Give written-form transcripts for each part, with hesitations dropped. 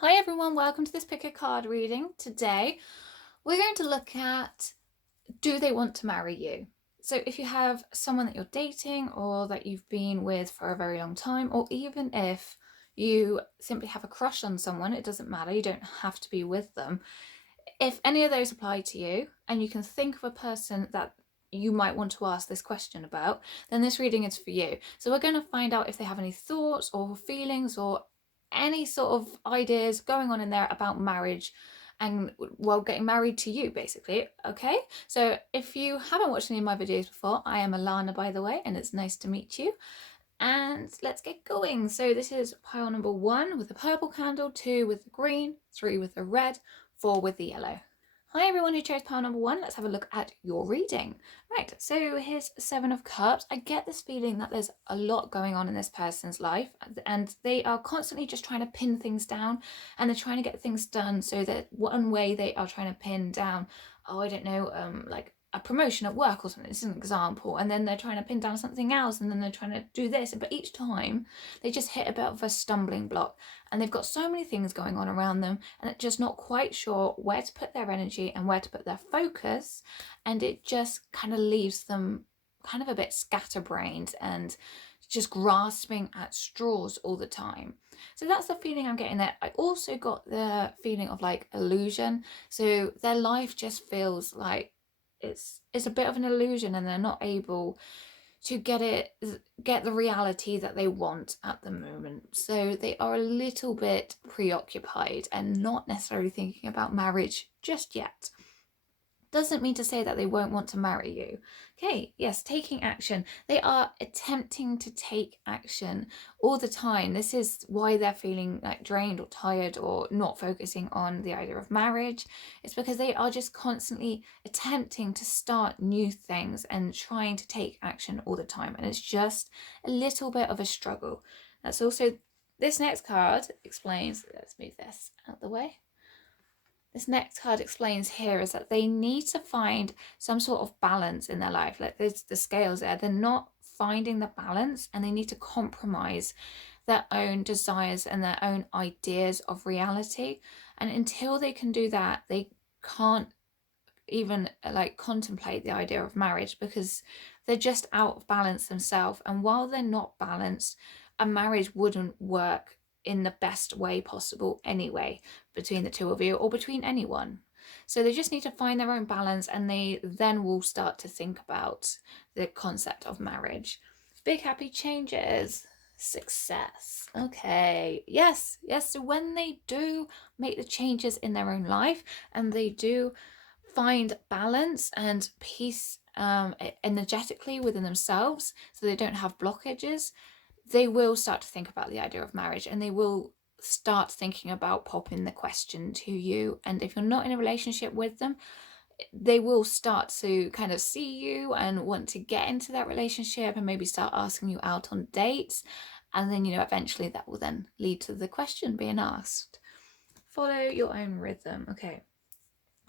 Hi everyone, welcome to this pick a card reading. Today we're going to look at, do they want to marry you? So if you have someone that you're dating or that you've been with for a very long time, or even if you simply have a crush on someone, it doesn't matter, you don't have to be with them. If any of those apply to you and you can think of a person that you might want to ask this question about, then this reading is for you. So we're going to find out if they have any thoughts or feelings or any sort of ideas going on in there about marriage and, well, getting married to you, basically. Okay, so if you haven't watched any of my videos before, I am Alana, by the way, and it's nice to meet you. And let's get going. So this is pile number 1 with the purple candle, 2 with the green, 3 with the red, 4 with the yellow. Hi everyone who chose pile number 1. Let's have a look at your reading. Right, so here's 7 of Cups. I get this feeling that there's a lot going on in this person's life and they are constantly just trying to pin things down, and they're trying to get things done. So that one way they are trying to pin down, oh, I don't know, like a promotion at work or something. This is an example. And then they're trying to pin down something else, and then they're trying to do this. But each time they just hit a bit of a stumbling block, and they've got so many things going on around them, and they're just not quite sure where to put their energy and where to put their focus. And it just kind of leaves them kind of a bit scatterbrained and just grasping at straws all the time. So that's the feeling I'm getting there. I also got the feeling of like illusion. So their life just feels like it's a bit of an illusion, and they're not able to get the reality that they want at the moment. So they are a little bit preoccupied and not necessarily thinking about marriage just yet. Doesn't mean to say that they won't want to marry you. Okay, yes, taking action. They are attempting to take action all the time. This is why they're feeling like drained or tired or not focusing on the idea of marriage. It's because they are just constantly attempting to start new things and trying to take action all the time. And it's just a little bit of a struggle. That's also, this next card explains, let's move this out of the way. This next card explains here is that they need to find some sort of balance in their life. Like there's the scales there. They're not finding the balance, and they need to compromise their own desires and their own ideas of reality. And until they can do that, they can't even like contemplate the idea of marriage, because they're just out of balance themselves. And while they're not balanced, a marriage wouldn't work in the best way possible anyway, between the two of you or between anyone. So they just need to find their own balance, and they then will start to think about the concept of marriage. Big happy changes. Success. Okay. Yes. So when they do make the changes in their own life, and they do find balance and peace energetically within themselves, so they don't have blockages, they will start to think about the idea of marriage, and they will start thinking about popping the question to you. And if you're not in a relationship with them, they will start to kind of see you and want to get into that relationship and maybe start asking you out on dates. And then, eventually that will then lead to the question being asked. Follow your own rhythm. Okay.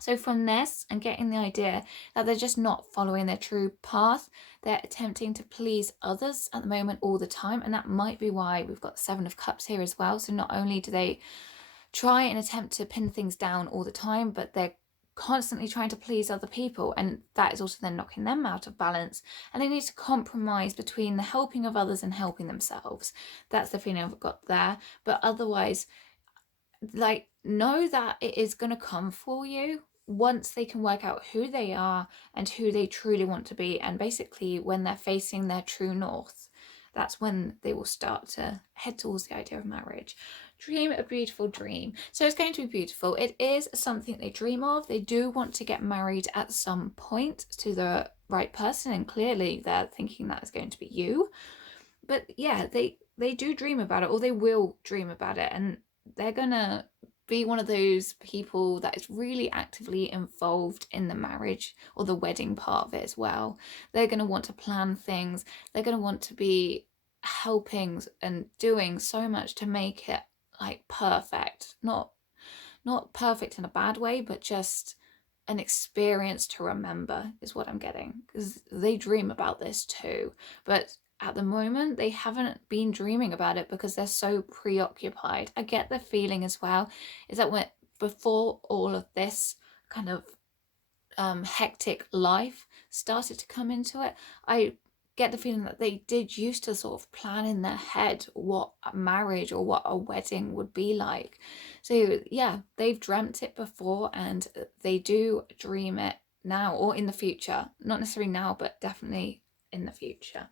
So from this, and getting the idea that they're just not following their true path, they're attempting to please others at the moment all the time. And that might be why we've got the 7 of Cups here as well. So not only do they try and attempt to pin things down all the time, but they're constantly trying to please other people, and that is also then knocking them out of balance. And they need to compromise between the helping of others and helping themselves. That's the feeling I've got there. But otherwise, like, know that it is going to come for you once they can work out who they are and who they truly want to be. And basically, when they're facing their true north, that's when they will start to head towards the idea of marriage. Dream a beautiful dream. So it's going to be beautiful. It is something they dream of. They do want to get married at some point to the right person, and clearly they're thinking that is going to be you. But yeah, they do dream about it, or they will dream about it, and they're gonna be one of those people that is really actively involved in the marriage or the wedding part of it as well. They're going to want to plan things. They're going to want to be helping and doing so much to make it like perfect. Not perfect in a bad way, but just an experience to remember is what I'm getting, because they dream about this too. But at the moment they haven't been dreaming about it because they're so preoccupied. I get the feeling as well is that when before all of this kind of hectic life started to come into it, I get the feeling that they did used to sort of plan in their head what a marriage or what a wedding would be like. So yeah, they've dreamt it before and they do dream it now or in the future. Not necessarily now, but definitely in the future.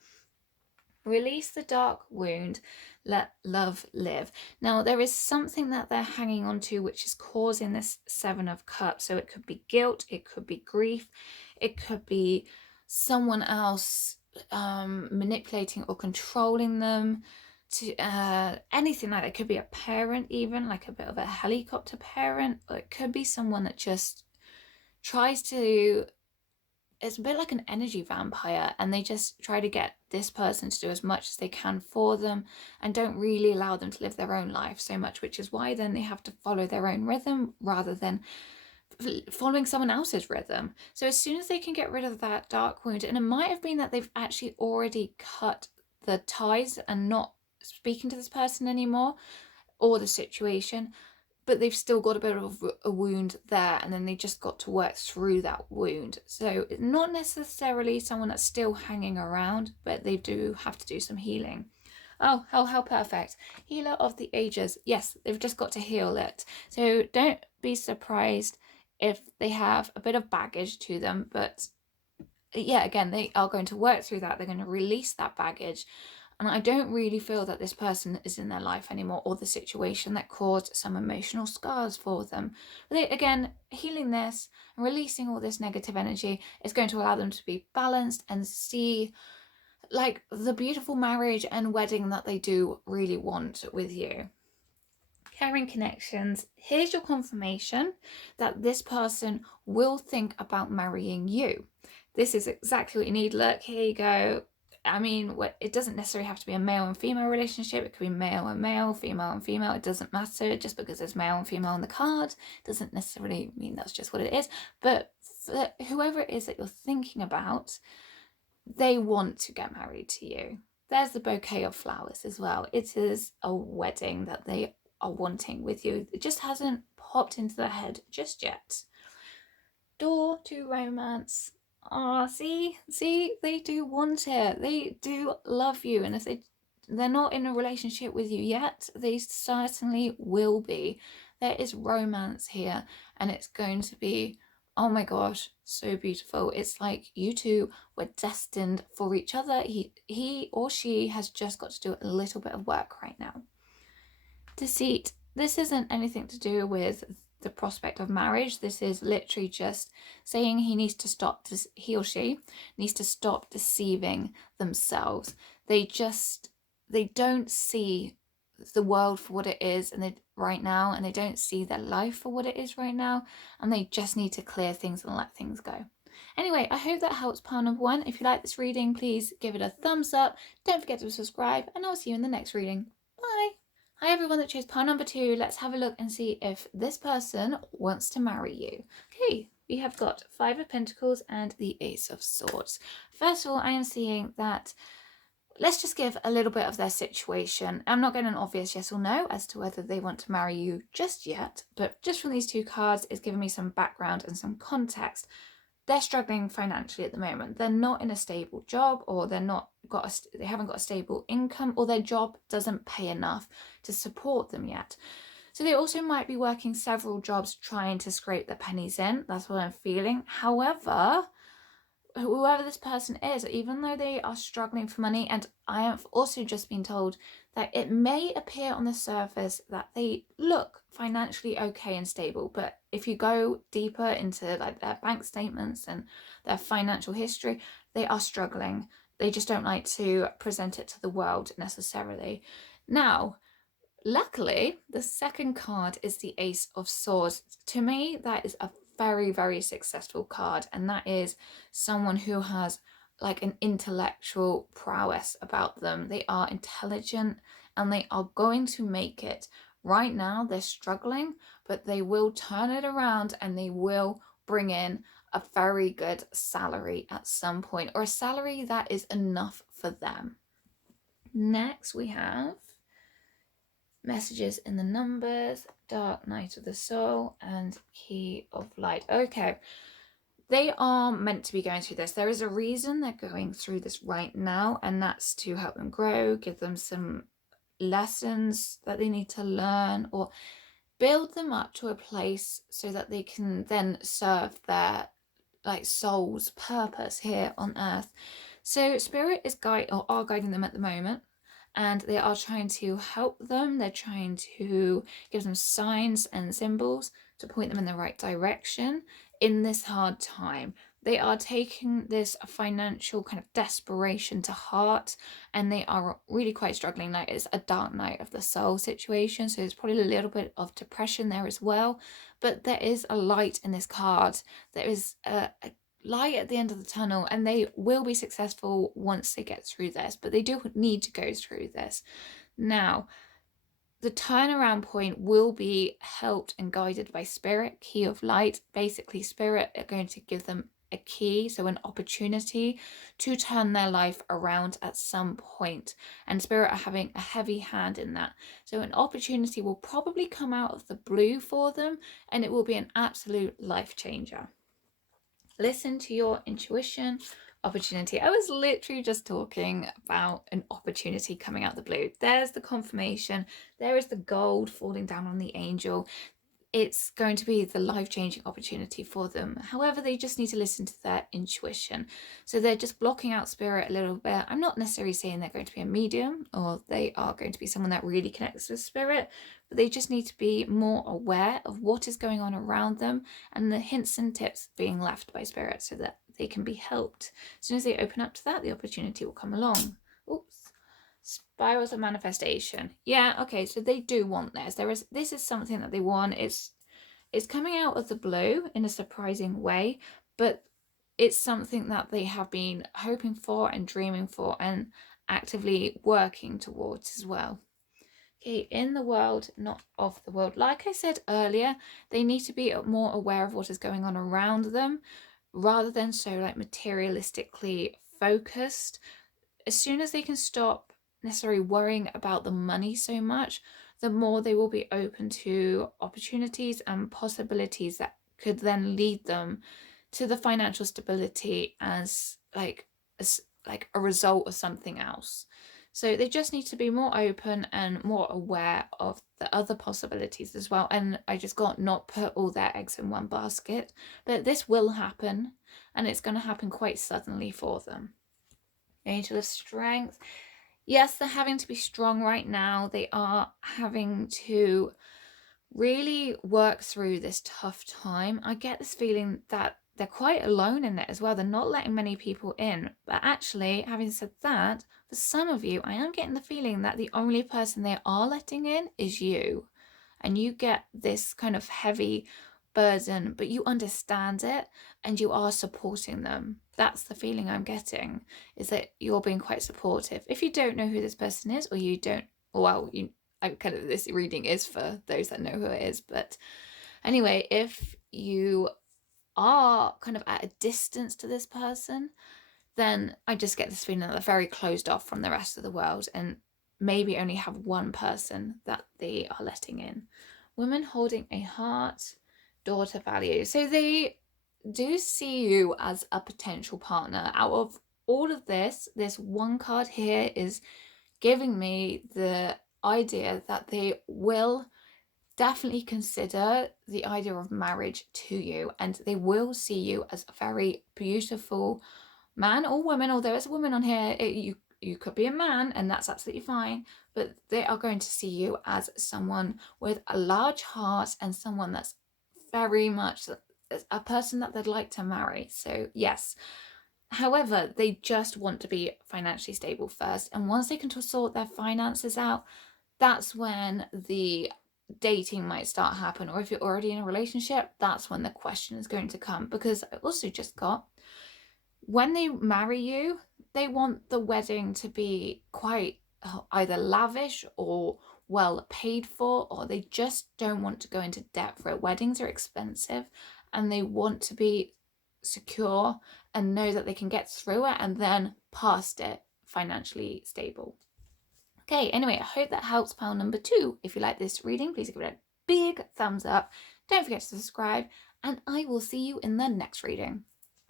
Release the dark wound, let love live. Now, there is something that they're hanging on to which is causing this Seven of Cups. So it could be guilt, it could be grief, it could be someone else manipulating or controlling them to anything like that. It could be a parent, even like a bit of a helicopter parent, or it could be someone that just tries to, it's a bit like an energy vampire, and they just try to get this person to do as much as they can for them and don't really allow them to live their own life so much, which is why then they have to follow their own rhythm rather than following someone else's rhythm. So as soon as they can get rid of that dark wound, and it might have been that they've actually already cut the ties and not speaking to this person anymore or the situation, but they've still got a bit of a wound there, and then they just got to work through that wound. So not necessarily someone that's still hanging around, but they do have to do some healing. Oh, how perfect. Healer of the ages. Yes, they've just got to heal it. So don't be surprised if they have a bit of baggage to them, but yeah, again, they are going to work through that. They're going to release that baggage. And I don't really feel that this person is in their life anymore, or the situation that caused some emotional scars for them. But they, again, healing this and releasing all this negative energy is going to allow them to be balanced and see like the beautiful marriage and wedding that they do really want with you. Caring connections. Here's your confirmation that this person will think about marrying you. This is exactly what you need. Look, here you go. I mean, it doesn't necessarily have to be a male and female relationship. It could be male and male, female and female. It doesn't matter. Just because there's male and female on the card doesn't necessarily mean that's just what it is. But for whoever it is that you're thinking about, they want to get married to you. There's the bouquet of flowers as well. It is a wedding that they are wanting with you. It just hasn't popped into their head just yet. Door to romance. See, they do want it. They do love you, and if they're not in a relationship with you yet, they certainly will be. There is romance here, and it's going to be, oh my gosh, so beautiful. It's like you two were destined for each other. He or she has just got to do a little bit of work right now. Deceit. This isn't anything to do with the prospect of marriage. This is literally just saying he or she needs to stop deceiving themselves. They don't see the world for what it is right now, and they don't see their life for what it is right now, and they just need to clear things and let things go. Anyway, I hope that helps pile number 1. If you like this reading, please give it a thumbs up. Don't forget to subscribe, and I'll see you in the next reading. Bye. Hi everyone that chose pile number 2. Let's have a look and see if this person wants to marry you. Okay, we have got 5 of Pentacles and the Ace of Swords. First of all, I am seeing that, let's just give a little bit of their situation. I'm not getting an obvious yes or no as to whether they want to marry you just yet, but just from these 2 cards, it's giving me some background and some context. They're struggling financially at the moment. They're not in a stable job, or they haven't got a stable income, or their job doesn't pay enough to support them yet. So they also might be working several jobs trying to scrape their pennies in. That's what I'm feeling. However, whoever this person is, even though they are struggling for money, and I have also just been told that it may appear on the surface that they look financially okay and stable, but if you go deeper into like their bank statements and their financial history, they are struggling. They just don't like to present it to the world necessarily. Now, luckily, the second card is the Ace of Swords. To me, that is a very, very successful card, and that is someone who has like an intellectual prowess about them. They are intelligent and they are going to make it. Right now they're struggling, but they will turn it around and they will bring in a very good salary at some point, or a salary that is enough for them. Next we have messages in the numbers, dark night of the soul, and key of light. Okay, they are meant to be going through this. There is a reason they're going through this right now, and that's to help them grow, give them some lessons that they need to learn, or build them up to a place so that they can then serve their soul's purpose here on earth. So spirit is guiding them at the moment, and they are trying to help them. They're trying to give them signs and symbols to point them in the right direction in this hard time. They are taking this financial kind of desperation to heart, and they are really quite struggling. Like, it's a dark night of the soul situation, so there's probably a little bit of depression there as well. But there is a light in this card. There is a light at the end of the tunnel, and they will be successful once they get through this, but they do need to go through this. Now, the turnaround point will be helped and guided by spirit, key of light. Basically, spirit are going to give them a key, so an opportunity to turn their life around at some point, and spirit are having a heavy hand in that. So an opportunity will probably come out of the blue for them, and it will be an absolute life changer. Listen to your intuition. Opportunity. I was literally just talking about an opportunity coming out the blue. There's the confirmation. There is the gold falling down on the angel. It's going to be the life-changing opportunity for them. However, they just need to listen to their intuition. So they're just blocking out spirit a little bit. I'm not necessarily saying they're going to be a medium or they are going to be someone that really connects with spirit, but they just need to be more aware of what is going on around them and the hints and tips being left by spirit so that they can be helped. As soon as they open up to that, the opportunity will come along. Oops. Spirals of manifestation. Yeah, okay, so they do want this. This is something that they want. It's coming out of the blue in a surprising way, but it's something that they have been hoping for and dreaming for and actively working towards as well. Okay, in the world, not of the world. Like I said earlier, they need to be more aware of what is going on around them rather than so materialistically focused. As soon as they can stop necessarily worrying about the money so much, the more they will be open to opportunities and possibilities that could then lead them to the financial stability as a result of something else. So they just need to be more open and more aware of the other possibilities as well. And I just got not put all their eggs in one basket, but this will happen, and it's going to happen quite suddenly for them. Angel of Strength. Yes, they're having to be strong right now. They are having to really work through this tough time. I get this feeling that they're quite alone in it as well. They're not letting many people in. But actually, having said that, for some of you, I am getting the feeling that the only person they are letting in is you. And you get this kind of heavy burden, but you understand it and you are supporting them. That's the feeling I'm getting, is that you're being quite supportive. If you don't know who this person is, or you don't, well, this reading is for those that know who it is. But anyway, if you are kind of at a distance to this person, then I just get this feeling that they're very closed off from the rest of the world and maybe only have one person that they are letting in. Women holding a heart, daughter value. So they do see you as a potential partner. Out of all of this one card here is giving me the idea that they will definitely consider the idea of marriage to you, and they will see you as a very beautiful man or woman. Although as a woman on here, you could be a man, and that's absolutely fine, but they are going to see you as someone with a large heart and someone that's very much a person that they'd like to marry. So yes. However, they just want to be financially stable first, and once they can sort their finances out, that's when the dating might start happen. Or if you're already in a relationship, that's when the question is going to come. Because I also just got, when they marry you, they want the wedding to be quite either lavish or well paid for, or they just don't want to go into debt for it. Weddings are expensive, and they want to be secure and know that they can get through it and then past it financially stable. Okay, anyway, I hope that helps pile number 2. If you like this reading, please give it a big thumbs up. Don't forget to subscribe, and I will see you in the next reading.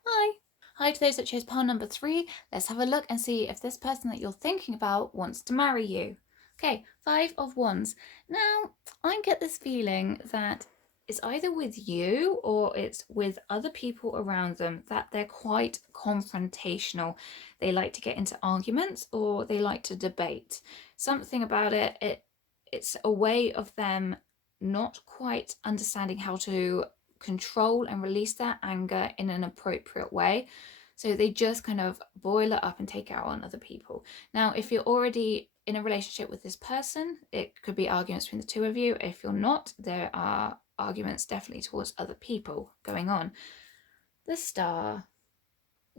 Bye. Hi to those that chose pile number 3. Let's have a look and see if this person that you're thinking about wants to marry you. Okay, 5 of Wands. Now, I get this feeling that it's either with you or it's with other people around them that they're quite confrontational. They like to get into arguments or they like to debate. Something about it's a way of them not quite understanding how to control and release their anger in an appropriate way. So they just kind of boil it up and take it out on other people. Now, if you're already in a relationship with this person, it could be arguments between the two of you. If you're not, there are arguments definitely towards other people going on. The Star.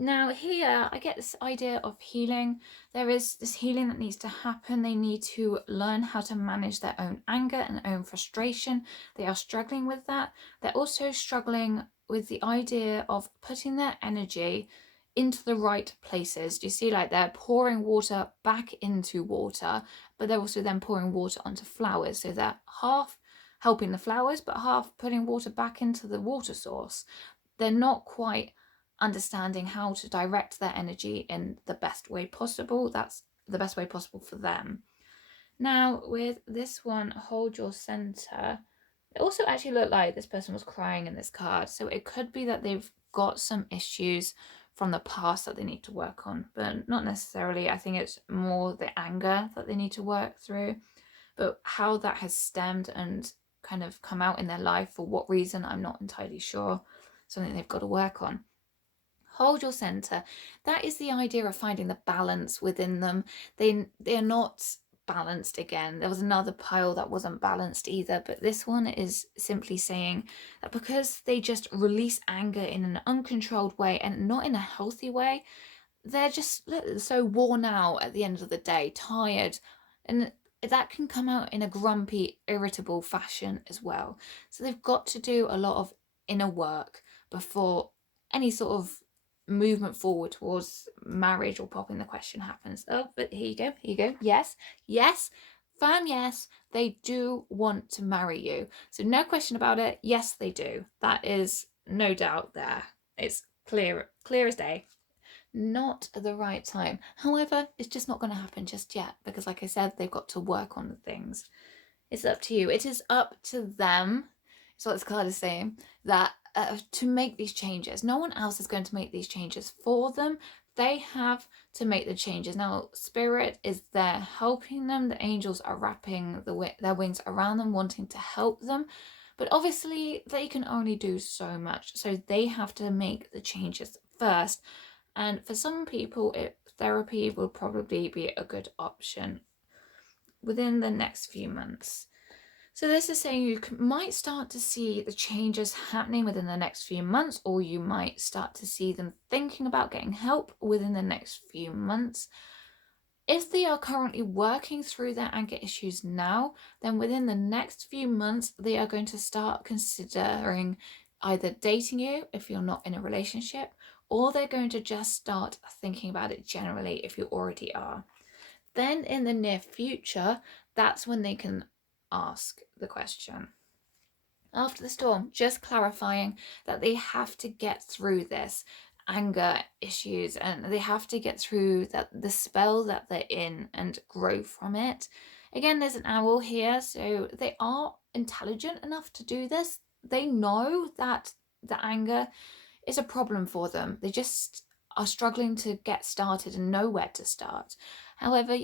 Now here I get this idea of healing. There is this healing that needs to happen. They need to learn how to manage their own anger and own frustration. They are struggling with that. They're also struggling with the idea of putting their energy into the right places. Do you see, like, they're pouring water back into water, but they're also then pouring water onto flowers. So they're half helping the flowers, but half putting water back into the water source. They're not quite understanding how to direct their energy in the best way possible. That's the best way possible for them. Now, with this one, hold your center, it also actually looked like this person was crying in this card. So it could be that they've got some issues from the past that they need to work on, but not necessarily. I think it's more the anger that they need to work through. But how that has stemmed and kind of come out in their life, for what reason, I'm not entirely sure. Something they've got to work on. Hold your center. That is the idea of finding the balance within them. They're not balanced again. There was another pile that wasn't balanced either, but this one is simply saying that because they just release anger in an uncontrolled way and not in a healthy way, they're just so worn out at the end of the day, tired, and that can come out in a grumpy, irritable fashion as well. So they've got to do a lot of inner work before any sort of movement forward towards marriage or popping the question happens. Oh, but here you go. Yes, firm yes, they do want to marry you. So no question about it. Yes, they do. That is no doubt there. It's clear as day. Not at the right time. However, it's just not going to happen just yet because, like I said, they've got to work on things. It's up to you. It is up to them. It's what this card is saying, that to make these changes. No one else is going to make these changes for them. They have to make the changes. Now, Spirit is there helping them. The angels are wrapping their wings around them, wanting to help them. But obviously, they can only do so much. So they have to make the changes first. And for some people, therapy will probably be a good option within the next few months. So this is saying you might start to see the changes happening within the next few months, or you might start to see them thinking about getting help within the next few months. If they are currently working through their anger issues now, then within the next few months, they are going to start considering either dating you if you're not in a relationship, or they're going to just start thinking about it generally if you already are. Then in the near future, that's when they can ask the question. After the storm, just clarifying that they have to get through this anger issues and they have to get through the spell that they're in and grow from it. Again, there's an owl here, so they are intelligent enough to do this. They know that the anger is a problem for them. They just are struggling to get started and know where to start. However,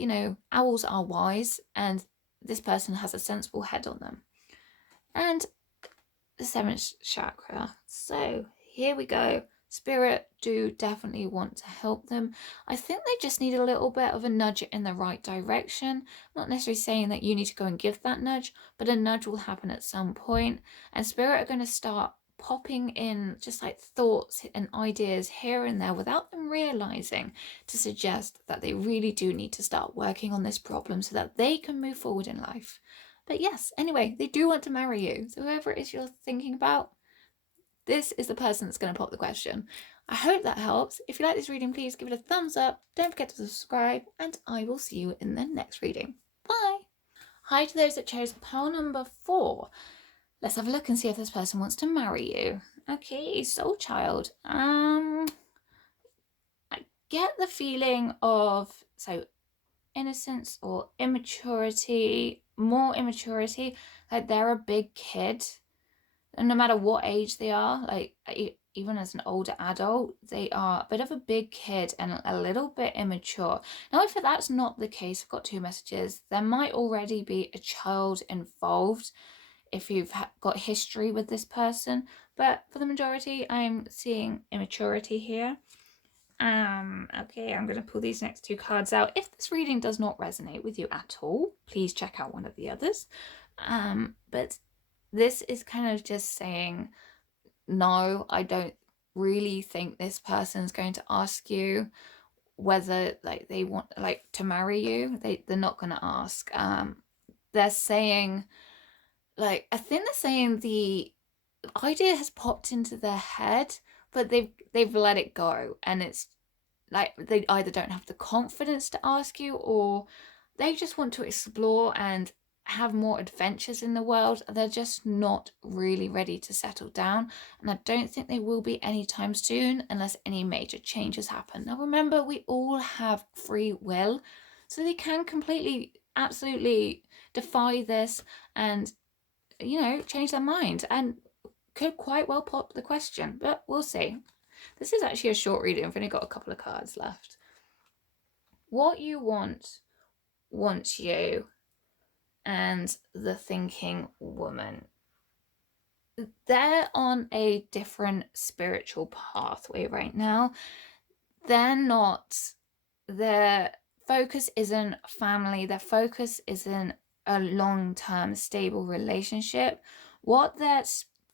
owls are wise and this person has a sensible head on them. And the 7th chakra. So here we go. Spirit do definitely want to help them. I think they just need a little bit of a nudge in the right direction. I'm not necessarily saying that you need to go and give that nudge, but a nudge will happen at some point. And Spirit are going to start popping in just like thoughts and ideas here and there without them realizing, to suggest that they really do need to start working on this problem so that they can move forward in life. But yes, anyway, they do want to marry you. So whoever it is you're thinking about, this is the person that's going to pop the question. I hope that helps. If you like this reading, please give it a thumbs up. Don't forget to subscribe, and I will see you in the next reading. Hi to those that chose pile number 4. Let's have a look and see if this person wants to marry you. Okay, soul child. I get the feeling of innocence or immaturity, more immaturity. Like they're a big kid, and no matter what age they are, like even as an older adult, they are a bit of a big kid and a little bit immature. Now, if that's not the case, I've got 2 messages. There might already be a child involved if you've got history with this person, but for the majority, I'm seeing immaturity here. Okay, I'm going to pull these next 2 cards out. If this reading does not resonate with you at all, please check out one of the others. But this is kind of just saying, no, I don't really think this person's going to ask you whether like they want like to marry you. They're not going to ask. They're saying, like, I think they're saying the idea has popped into their head, but they've let it go, and it's like they either don't have the confidence to ask you, or they just want to explore and have more adventures in the world. They're just not really ready to settle down, and I don't think they will be anytime soon unless any major changes happen. Now remember, we all have free will, so they can completely, absolutely defy this and, you know, change their mind, and could quite well pop the question, but we'll see. This is actually a short reading. I've only got a couple of cards left. What you wants you, and the thinking woman. They're on a different spiritual pathway right now. Their focus isn't family. Their focus isn't a long-term stable relationship. What their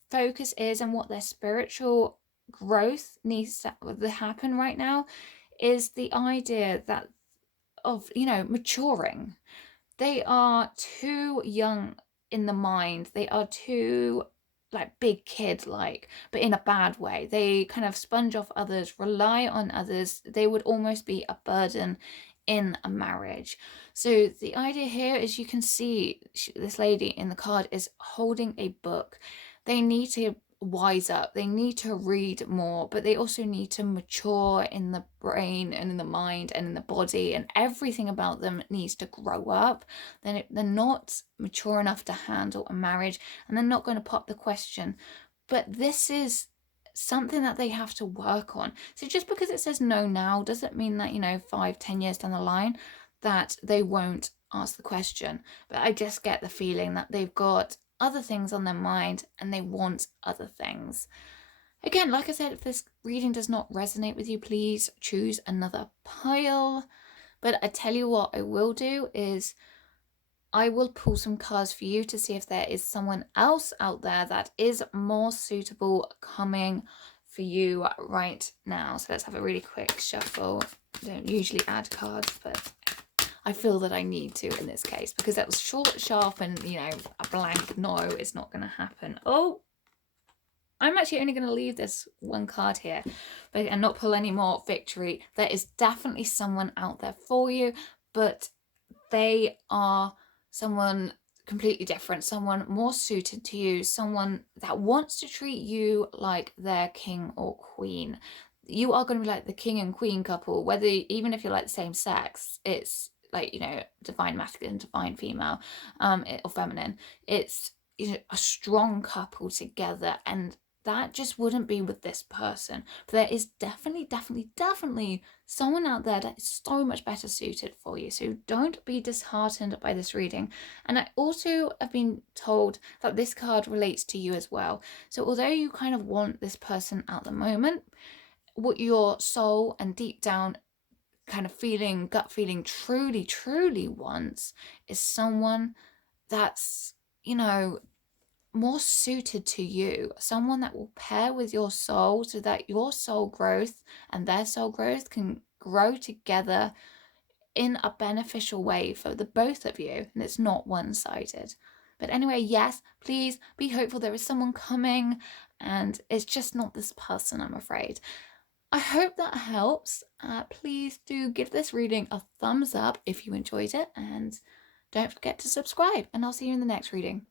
focus is and what their spiritual growth needs to happen right now is the idea that of, you know, maturing. They are too young in the mind. They are too like big kid like, but in a bad way. They kind of sponge off others, rely on others. They would almost be a burden in a marriage. So the idea here is, you can see this lady in the card is holding a book. They need to wise up, they need to read more, but they also need to mature in the brain and in the mind and in the body, and everything about them needs to grow up. Then they're not mature enough to handle a marriage, and they're not going to pop the question. But this is something that they have to work on. So just because it says no now doesn't mean that, you know, 5-10 years down the line that they won't ask the question. But I just get the feeling that they've got other things on their mind and they want other things. Again, like I said, if this reading does not resonate with you, please choose another pile. But I tell you what I will do is I will pull some cards for you to see if there is someone else out there that is more suitable coming for you right now. So let's have a really quick shuffle. I don't usually add cards, but I feel that I need to in this case, because that was short, sharp, and, you know, a blank no is not going to happen. Oh, I'm actually only going to leave this one card here and not pull any more victory. There is definitely someone out there for you, but they are someone completely different, someone more suited to you, someone that wants to treat you like their king or queen. You are going to be like the king and queen couple, whether, even if you're like the same sex, it's like, you know, divine masculine, divine female, or feminine. It's, you know, a strong couple together, and that just wouldn't be with this person. But there is definitely someone out there that is so much better suited for you. So don't be disheartened by this reading. And I also have been told that this card relates to you as well. So although you kind of want this person at the moment, what your soul and deep down kind of feeling, gut feeling, truly wants is someone that's, you know, more suited to you, someone that will pair with your soul so that your soul growth and their soul growth can grow together in a beneficial way for the both of you, and it's not one-sided. But anyway, yes, please be hopeful. There is someone coming, and it's just not this person, I'm afraid. I hope that helps. Please do give this reading a thumbs up if you enjoyed it, and don't forget to subscribe, and I'll see you in the next reading.